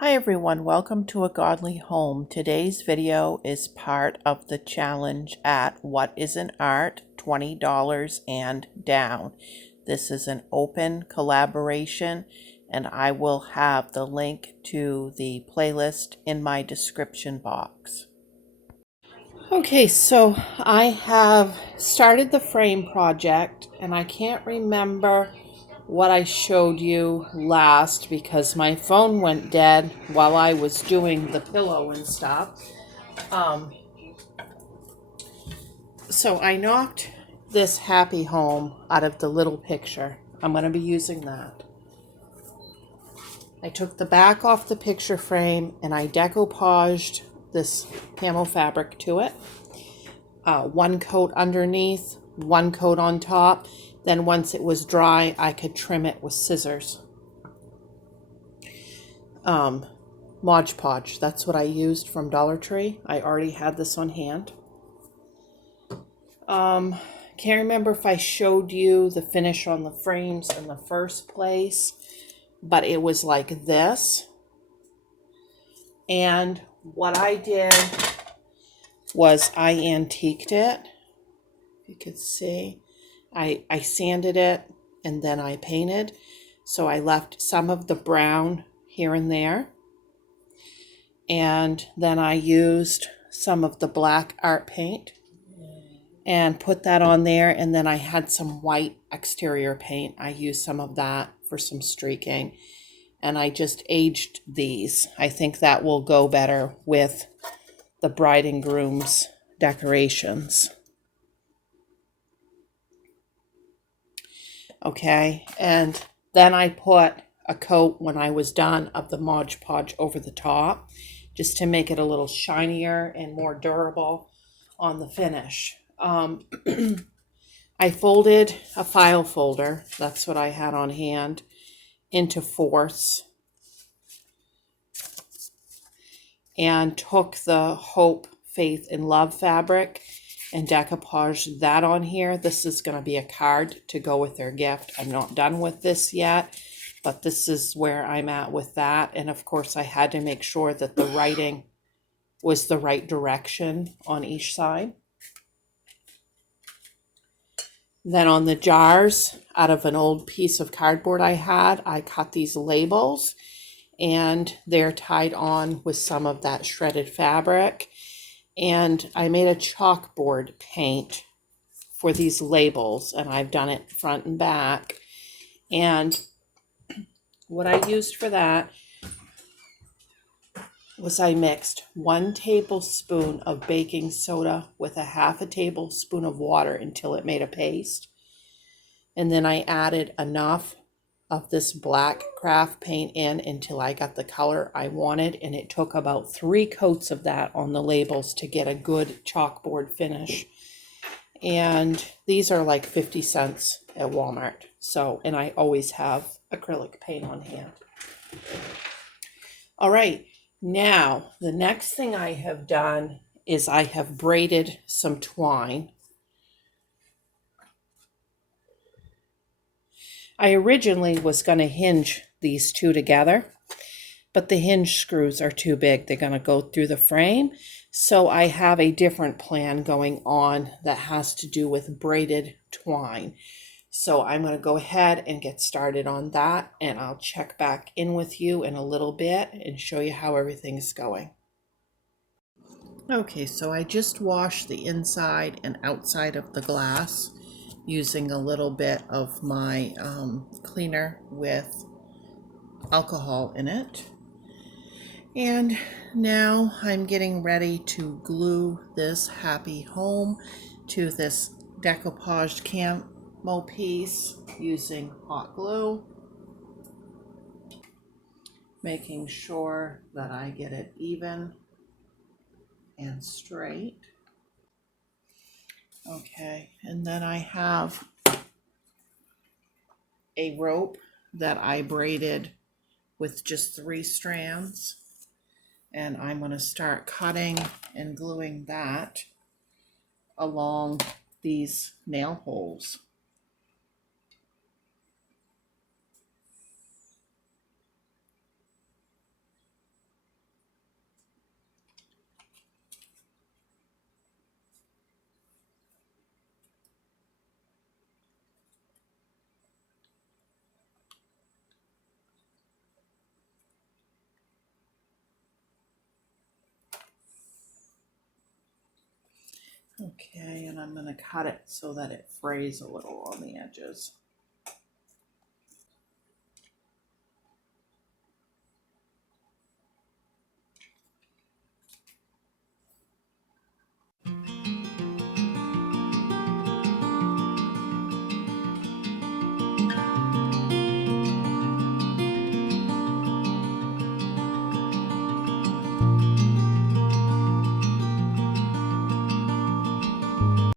Hi everyone, welcome to A Godly Home. Today's video is part of the challenge at What is an Art? $20 and down. This is an open collaboration and I will have the link to the playlist in my description box. Okay, so I have started the frame project and I can't remember what I showed you last because my phone went dead while I was doing the pillow and stuff. So I knocked this happy home out of the little picture. I'm going to be using that. I took the back off the picture frame and I decoupaged this camo fabric to it. One coat underneath, one coat on top. Then once it was dry, I could trim it with scissors. Mod Podge, that's what I used from Dollar Tree. I already had this on hand. Can't remember if I showed you the finish on the frames in the first place, but it was like this. And what I did was I antiqued it. You could see. I sanded it and then I painted. So I left some of the brown here and there. And then I used some of the black art paint and put that on there. And then I had some white exterior paint. I used some of that for some streaking. And I just aged these. I think that will go better with the bride and groom's decorations. Okay, and then I put a coat when I was done of the Mod Podge over the top just to make it a little shinier and more durable on the finish. I folded a file folder, that's what I had on hand, into fourths and took the Hope, Faith, and Love fabric and decoupaged that on here. This is going to be a card to go with their gift. I'm not done with this yet, but this is where I'm at with that. And of course, I had to make sure that the writing was the right direction on each side. Then on the jars, out of an old piece of cardboard I had, I cut these labels and they're tied on with some of that shredded fabric. And I made a chalkboard paint for these labels, and I've done it front and back. And what I used for that was I mixed 1 tablespoon of baking soda with a 1/2 tablespoon of water until it made a paste. And then I added enough of this black craft paint in until I got the color I wanted, and it took about 3 coats of that on the labels to get a good chalkboard finish. And these are like 50 cents at Walmart. So, and I always have acrylic paint on hand. All right, now the next thing I have done is I have braided some twine. I originally was going to hinge these two together, but the hinge screws are too big. They're going to go through the frame. So I have a different plan going on that has to do with braided twine. So I'm going to go ahead and get started on that, and I'll check back in with you in a little bit and show you how everything's going. Okay, so I just washed the inside and outside of the glass using a little bit of my cleaner with alcohol in it. And now I'm getting ready to glue this happy home to this decoupaged camo piece using hot glue, making sure that I get it even and straight. Okay, and then I have a rope that I braided with just 3 strands, and I'm going to start cutting and gluing that along these nail holes. Okay, and I'm going to cut it so that it frays a little on the edges.